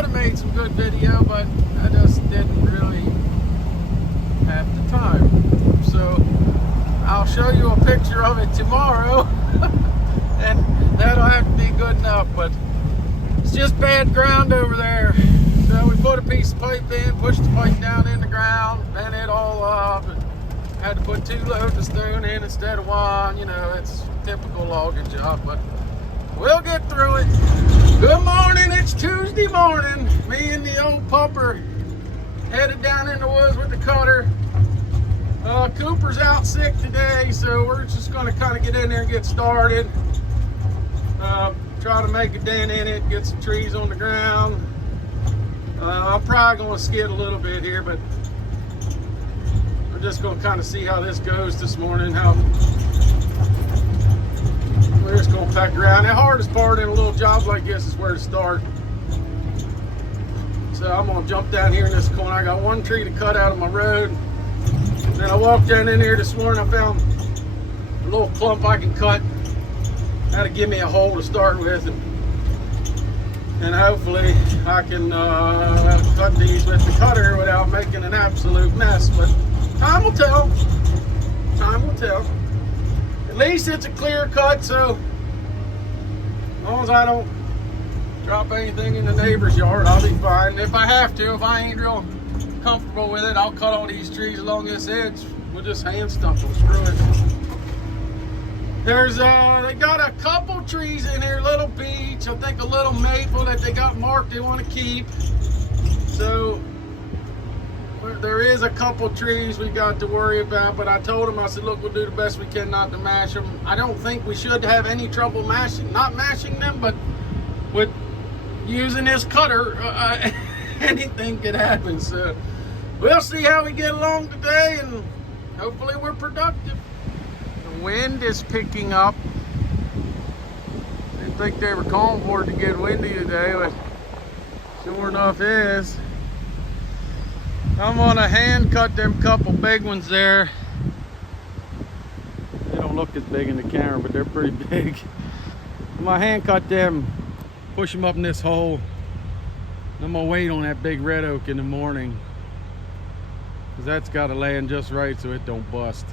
would have made some good video, but I just didn't really have the time. So I'll show you a picture of it tomorrow, and that'll have to be good enough. But it's just bad ground over there. So we put a piece of pipe in, pushed the pipe down in the ground, bent it all up, and had to put 2 loads of stone in instead of 1. You know, it's a typical logging job, but we'll get through it. Good morning, it's Tuesday morning. Me and the old pupper headed down in the woods with the cutter. Cooper's out sick today, so we're just gonna kind of get in there and get started. Try to make a dent in it, get some trees on the ground. I'm probably gonna skid a little bit here, but I'm just gonna kind of see how this goes this morning. We're just gonna pack around. The hardest part in a little job like this is where to start. So I'm gonna jump down here in this corner. I got 1 tree to cut out of my road. Then I walked down in here this morning. I found a little clump I can cut. That'll give me a hole to start with, and hopefully I can cut these with the cutter without making an absolute mess. But time will tell. Time will tell. At least it's a clear cut, so as long as I don't drop anything in the neighbor's yard, I'll be fine. If I have to, if I ain't real comfortable with it, I'll cut all these trees along this edge. We'll just hand stump them, screw it. There's they got a couple trees in here, little beech, I think a little maple that they got marked they want to keep. So there is a couple trees we got to worry about, but I told them, I said, look, we'll do the best we can not to mash them. I don't think we should have any trouble not mashing them, but with using this cutter, anything could happen. So we'll see how we get along today, and hopefully we're productive. The wind is picking up. Didn't think they were calling for it to get windy today, but sure enough is. I'm gonna hand cut them couple big ones there. They don't look as big in the camera, but they're pretty big. I'm gonna hand cut them, push them up in this hole. I'm gonna wait on that big red oak in the morning, because that's got to land just right so it don't bust.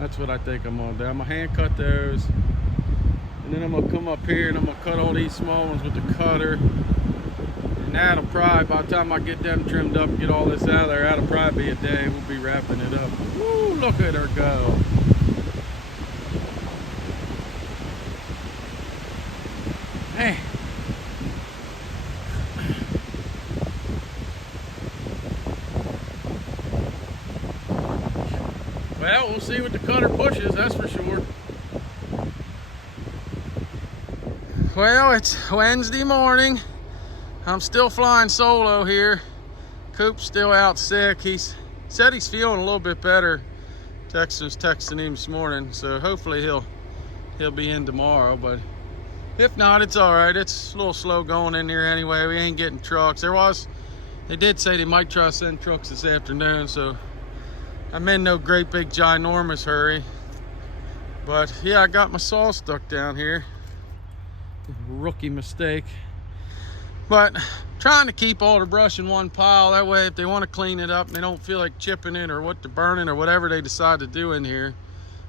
That's what I think I'm gonna do. I'm gonna hand cut those, and then I'm gonna come up here and I'm gonna cut all these small ones with the cutter. And that'll probably, by the time I get them trimmed up and get all this out of there, that'll probably be a day. We'll be wrapping it up. Woo, look at her go. Hey. Well, we'll see what the cutter pushes, that's for sure. Well, it's Wednesday morning. I'm still flying solo here. Coop's still out sick. He said he's feeling a little bit better. Texas texting him this morning, so hopefully he'll be in tomorrow. But if not, it's all right. It's a little slow going in here anyway. We ain't getting trucks. They did say they might try to send trucks this afternoon, so I'm in no great big ginormous hurry. But yeah, I got my saw stuck down here. Rookie mistake. But trying to keep all the brush in one pile. That way, if they want to clean it up and they don't feel like chipping it or what they're burning or whatever they decide to do in here,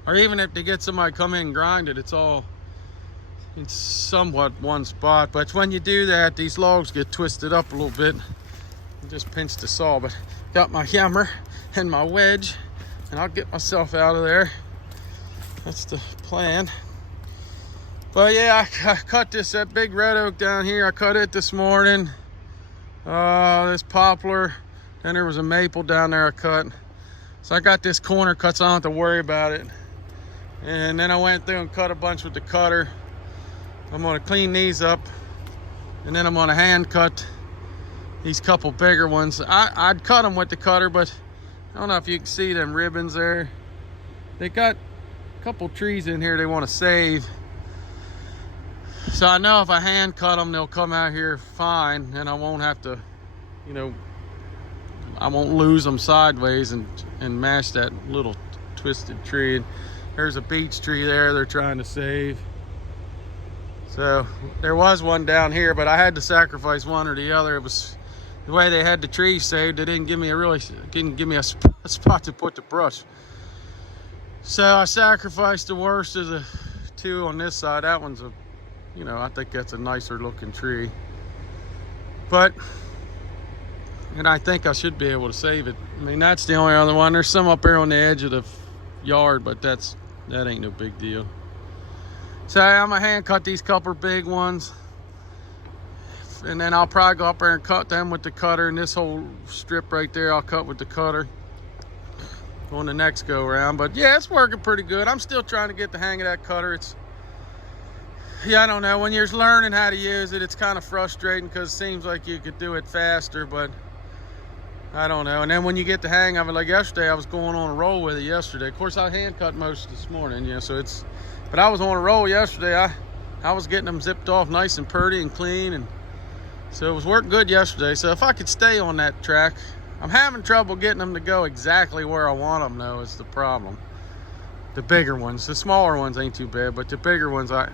or even if they get somebody come in and grind it, it's somewhat one spot. But when you do that, these logs get twisted up a little bit. I just pinched the saw, but got my hammer and my wedge, and I'll get myself out of there. That's the plan. But yeah, I cut that big red oak down here. I cut it this morning. This poplar. Then there was a maple down there I cut. So I got this corner cut, so I don't have to worry about it. And then I went through and cut a bunch with the cutter. I'm gonna clean these up, and then I'm gonna hand cut these couple bigger ones. I'd cut them with the cutter, but I don't know if you can see them ribbons there. They got a couple trees in here they want to save. So I know if I hand cut them, they'll come out here fine, and I won't have to, I won't lose them sideways and mash that little twisted tree. And there's a beech tree there they're trying to save. So there was one down here, but I had to sacrifice one or the other. It was the way they had the trees saved. They didn't give me a spot to put the brush. So I sacrificed the worst of the two on this side. That one's I think that's a nicer looking tree. And I think I should be able to save it. I mean, that's the only other one. There's some up there on the edge of the yard, but that ain't no big deal. So I'm gonna hand cut these couple big ones, and then I'll probably go up there and cut them with the cutter. And this whole strip right there, I'll cut with the cutter on the next go around. But yeah, it's working pretty good. I'm still trying to get the hang of that cutter. I don't know, when you're learning how to use it, it's kind of frustrating because it seems like you could do it faster, but I don't know. And then when you get the hang of it, like yesterday, I was going on a roll with it yesterday. Of course, I hand cut most this morning, but I was on a roll yesterday. I was getting them zipped off nice and pretty and clean, and so it was working good yesterday. So if I could stay on that track, I'm having trouble getting them to go exactly where I want them, though, is the problem. The bigger ones, the smaller ones ain't too bad, but the bigger ones, you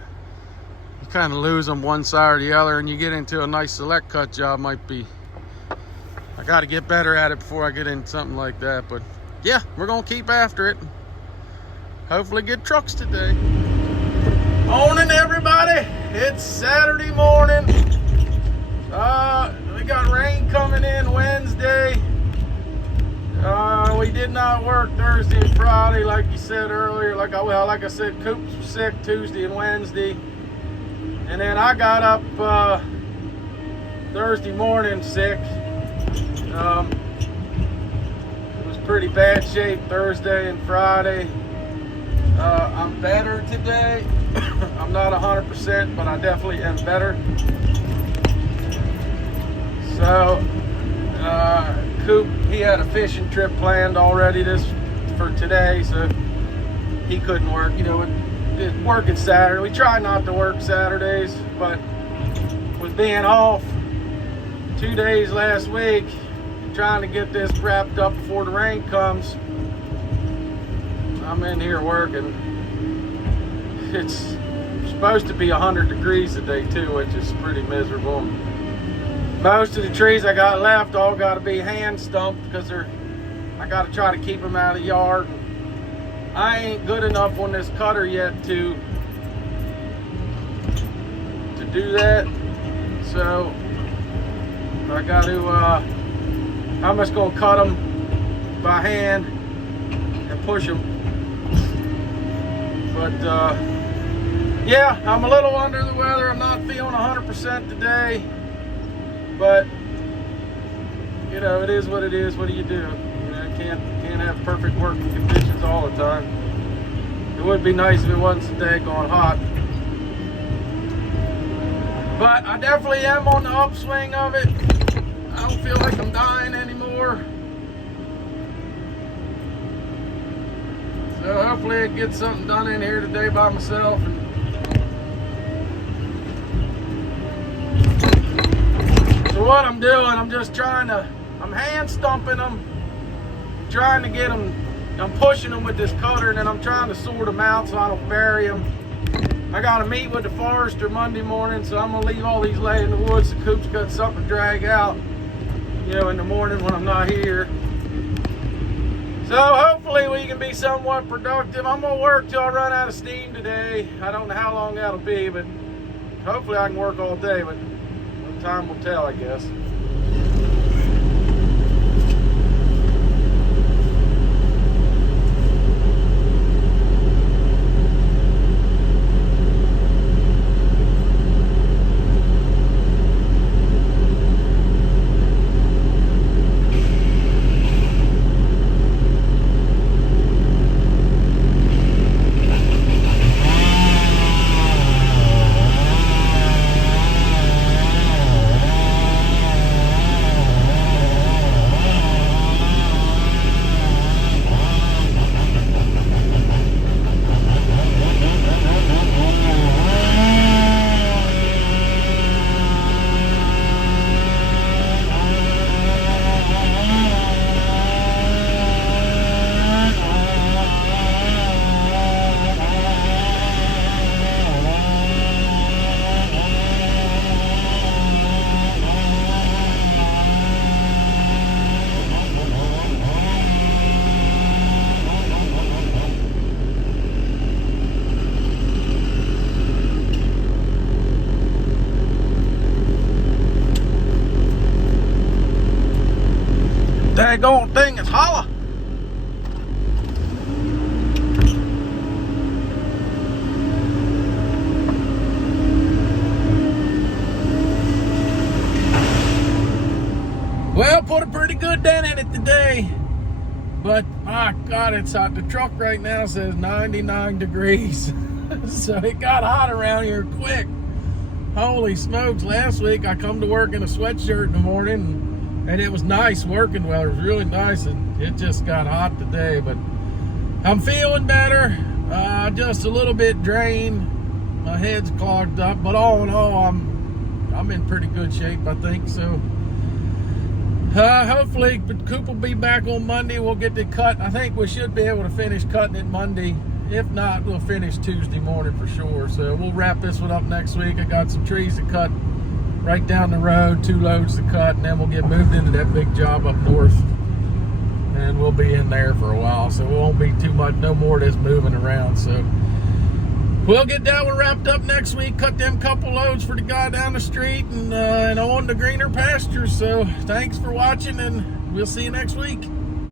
kind of lose them one side or the other, and you get into a nice select cut job. I got to get better at it before I get into something like that. But yeah, we're gonna keep after it. Hopefully get trucks today. Morning, everybody. It's Saturday morning. We got rain coming in Wednesday. We did not work Thursday and Friday, like you said earlier. Like I said, Coop was sick Tuesday and Wednesday. And then I got up Thursday morning sick. It was pretty bad shape Thursday and Friday. I'm better today. I'm not 100%, but I definitely am better. So, Coop, he had a fishing trip planned already for today, so he couldn't work. Working Saturday. We try not to work Saturdays, but with being off 2 days last week, trying to get this wrapped up before the rain comes, I'm in here working. It's supposed to be 100 degrees today too, which is pretty miserable. Most of the trees I got left all got to be hand stumped because I got to try to keep them out of the yard. I ain't good enough on this cutter yet to do that, so I got to. I'm just gonna cut them by hand and push them. But yeah, I'm a little under the weather. I'm not feeling 100% today, but it is what it is. What do you do? Can't have perfect working conditions all the time. It would be nice if it wasn't so daggone hot. But I definitely am on the upswing of it. I don't feel like I'm dying anymore. So hopefully I get something done in here today by myself. So what I'm doing, I'm hand stumping them. Trying to get them, I'm pushing them with this cutter, and then I'm trying to sort them out so I don't bury them. I got to meet with the forester Monday morning, so I'm going to leave all these lay in the woods. The Coop's got something to drag out, in the morning when I'm not here. So hopefully we can be somewhat productive. I'm going to work till I run out of steam today. I don't know how long that'll be, but hopefully I can work all day, but time will tell, I guess. daggone thing is hollow. Well, put a pretty good dent in it today. But, my God, it's hot. The truck right now says 99 degrees. So it got hot around here quick. Holy smokes. Last week I come to work in a sweatshirt in the morning, and it was nice working weather. It was really nice, and it just got hot today. But I'm feeling better. Just a little bit drained. My head's clogged up. But all in all, I'm in pretty good shape, I think. So hopefully Coop will be back on Monday. We'll get the cut. I think we should be able to finish cutting it Monday. If not, we'll finish Tuesday morning for sure. So we'll wrap this one up next week. I got some trees to cut right down the road, 2 loads to cut, and then we'll get moved into that big job up north. And we'll be in there for a while. So it won't be too much, no more of this moving around. So we'll get that one wrapped up next week. Cut them couple loads for the guy down the street, and on to greener pastures. So thanks for watching, and we'll see you next week.